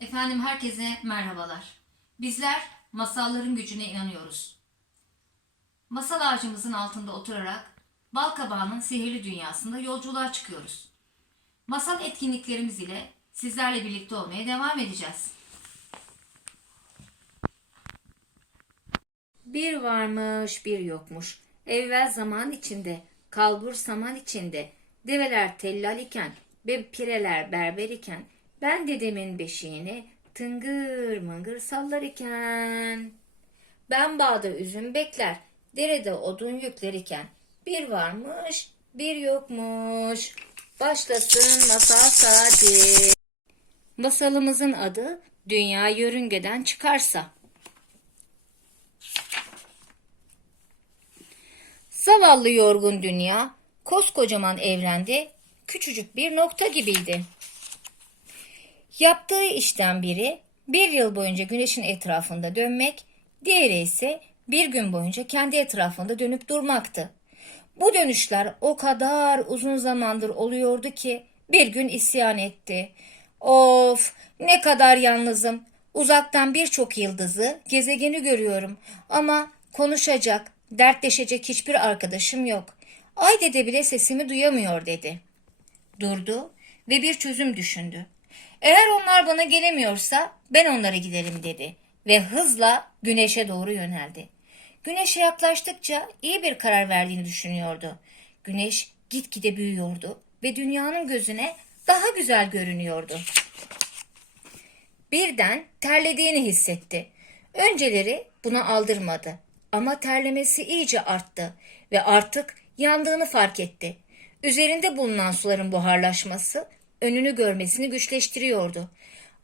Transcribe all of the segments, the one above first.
Efendim herkese merhabalar. Bizler masalların gücüne inanıyoruz. Masal ağacımızın altında oturarak Balkabağ'ın sihirli dünyasında yolculuğa çıkıyoruz. Masal etkinliklerimiz ile sizlerle birlikte olmaya devam edeceğiz. Bir varmış bir yokmuş. Evvel zaman içinde, kalbur saman içinde, develer tellal iken, ve berber iken, ben dedemin beşiğini tıngır mıngır sallar iken. Ben bağda üzüm bekler, derede odun yükler iken, bir varmış bir yokmuş. Başlasın masal saati. Masalımızın adı Dünya Yörüngeden Çıkarsa. Zavallı yorgun dünya koskocaman evrende küçücük bir nokta gibiydi. Yaptığı işten biri bir yıl boyunca güneşin etrafında dönmek, diğeri ise bir gün boyunca kendi etrafında dönüp durmaktı. Bu dönüşler o kadar uzun zamandır oluyordu ki bir gün isyan etti. Of ne kadar yalnızım. Uzaktan birçok yıldızı, gezegeni görüyorum ama konuşacak, dertleşecek hiçbir arkadaşım yok. Ay dede bile sesimi duyamıyor dedi. Durdu ve bir çözüm düşündü. Eğer onlar bana gelemiyorsa ben onlara giderim dedi ve hızla güneşe doğru yöneldi. Güneşe yaklaştıkça iyi bir karar verdiğini düşünüyordu. Güneş gitgide büyüyordu ve dünyanın gözüne daha güzel görünüyordu. Birden terlediğini hissetti. Önceleri buna aldırmadı ama terlemesi iyice arttı ve artık yandığını fark etti. Üzerinde bulunan suların buharlaşması önünü görmesini güçleştiriyordu.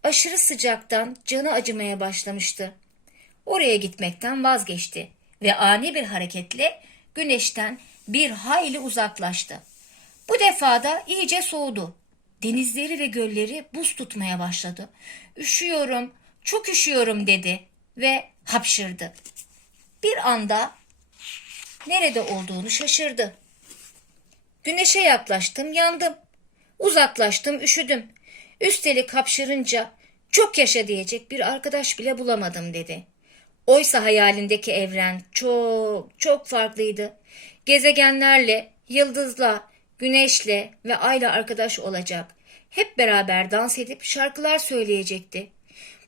Aşırı sıcaktan canı acımaya başlamıştı. Oraya gitmekten vazgeçti ve ani bir hareketle güneşten bir hayli uzaklaştı. Bu defa da iyice soğudu. Denizleri ve gölleri buz tutmaya başladı. Üşüyorum, çok üşüyorum dedi ve hapşırdı. Bir anda nerede olduğunu şaşırdı. Güneşe yaklaştım, yandım. Uzaklaştım, üşüdüm. Üstelik hapşırınca çok yaşa diyecek bir arkadaş bile bulamadım dedi. Oysa hayalindeki evren çok çok farklıydı. Gezegenlerle, yıldızla, güneşle ve ayla arkadaş olacak. Hep beraber dans edip şarkılar söyleyecekti.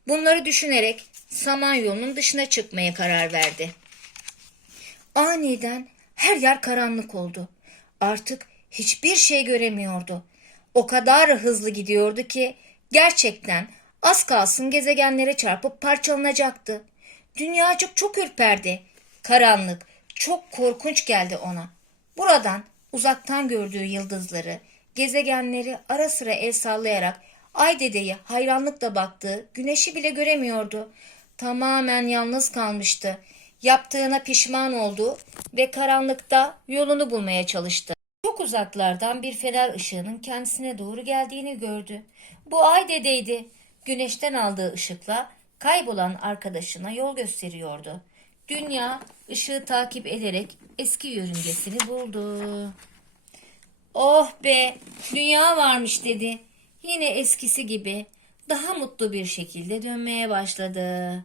Bunları düşünerek Samanyolu'nun dışına çıkmaya karar verdi. Aniden her yer karanlık oldu. Artık hiçbir şey göremiyordu. O kadar hızlı gidiyordu ki gerçekten az kalsın gezegenlere çarpıp parçalanacaktı. Dünyacık çok ürperdi. Karanlık, çok korkunç geldi ona. Buradan uzaktan gördüğü yıldızları, gezegenleri ara sıra el sallayarak Ay dedeyi hayranlıkla baktığı güneşi bile göremiyordu. Tamamen yalnız kalmıştı. Yaptığına pişman oldu ve karanlıkta yolunu bulmaya çalıştı. Çok uzaklardan bir fener ışığının kendisine doğru geldiğini gördü. Bu Ay dedeydi. Güneşten aldığı ışıkla kaybolan arkadaşına yol gösteriyordu. Dünya ışığı takip ederek eski yörüngesini buldu. Oh be, dünya varmış dedi. Yine eskisi gibi daha mutlu bir şekilde dönmeye başladı.